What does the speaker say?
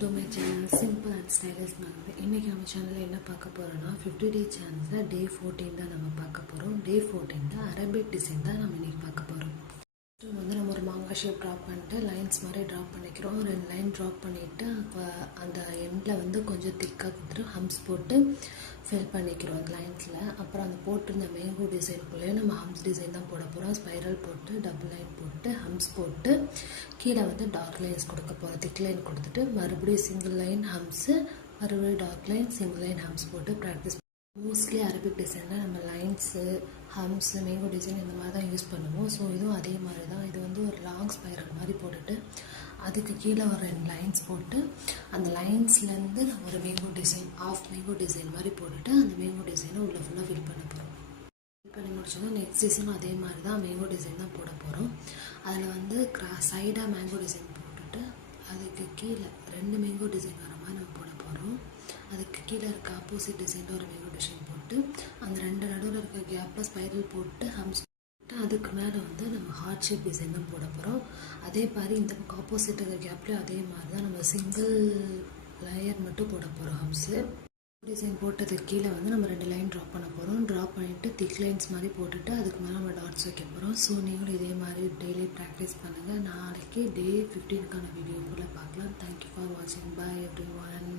to my channel Simple and Stylish Mango. இன்னைக்கு நம்ம சேனல்ல என்ன பார்க்க போறோம்னா 50 டே சேலஞ்ச்ல டே 14 தான் நம்ம பார்க்க போறோம். டே 14ல அரபிக் டிசைன் தான் நம்ம இன்னைக்கு பார்க்க போறோம். வந்து நம்ம ஒரு மாங்கா ஷேப் ட்ராப் பண்ணிட்டு லைன்ஸ் மாதிரி ட்ராப் பண்ணிக்கிறோம். ரெண்டு லைன் ட்ராப் பண்ணிவிட்டு அந்த எண்டில் வந்து கொஞ்சம் திக்காக கொடுத்துட்டு ஹம்ஸ் போட்டு ஃபில் பண்ணிக்கிறோம் அந்த லைன்ஸில். அப்புறம் அந்த போட்டிருந்த மேங்கோ டிசைனுக்குள்ளேயே நம்ம ஹம்ஸ் டிசைன் தான் போட போகிறோம். ஸ்பைரல் போட்டு டபுள் லைன் போட்டு ஹம்ஸ் போட்டு கீழே வந்து டார்க் லைன்ஸ் கொடுக்க போகிறோம். திக் லைன் கொடுத்துட்டு மறுபடியும் சிங்கிள் லைன் ஹம்ஸு, மறுபடியும் டார்க் லைன், சிங்கிள் லைன் ஹம்ஸ் போட்டு ப்ராக்டிஸ். மோஸ்ட்லி அரபிக் டிசைனில் நம்ம லைன்ஸு, ஹம்ஸு, மேங்கோ டிசைன் இந்த மாதிரி தான் யூஸ் பண்ணுவோம். ஸோ இதுவும் அதே மாதிரி தான். இது வந்து ஒரு லாங் ஸ்பைரல் மாதிரி போட்டுட்டு அதுக்கு கீழே ஒரு ரெண்டு லைன்ஸ் போட்டு அந்த லைன்ஸ்லேருந்து நம்ம ஒரு mango design, half mango design மாதிரி போட்டுட்டு அந்த மேங்கோ டிசைனை உள்ள ஃபுல்லாக ஃபில் பண்ண போகிறோம். ஃபில் பண்ணி முடிச்சோன்னா நெக்ஸ்ட் டிசைனும் அதே மாதிரி தான் மேங்கோ டிசைன் தான் போட போகிறோம். அதில் வந்து சைடாக மேங்கோ டிசைன் போட்டுட்டு அதுக்கு கீழே ரெண்டு மேங்கோ டிசைன் வர மாதிரி நம்ம போட போகிறோம். அதுக்கு கீழே இருக்க ஆப்போசிட் டிசைனில் ஒரு மேங்கோ டிசைன் போட்டு அந்த ரெண்டு நடுவில் இருக்க கேப்பில் ஸ்பைரல் போட்டு ஹம்ஸ் போட்டு அதுக்கு மேலே வந்து நம்ம ஹார்ட் ஷேப் டிசைன் தான் போட போகிறோம். அதே மாதிரி இந்த பக்கம் ஆப்போசிட் இருக்க கேப்லேயும் அதே மாதிரி தான் நம்ம சிங்கிள் லேயர் மட்டும் போட போகிறோம். ஹம்ஸு டிசைன் போட்டதுக்கு கீழே வந்து நம்ம ரெண்டு லைன் ட்ராப் பண்ண போகிறோம். ட்ராப் பண்ணிவிட்டு திக் லைன்ஸ் மாதிரி போட்டுட்டு அதுக்கு மேலே நம்ம டாட்ஸ் வைக்க போகிறோம். ஸோ நீங்களும் இதே மாதிரி டெய்லி ப்ராக்டிஸ் பண்ணுங்கள். நாளைக்கு டே 15க்கான வீடியோக்குள்ளே பார்க்கலாம். தேங்க்யூ ஃபார் வாட்சிங். பாய் எவ்ரி ஒன்.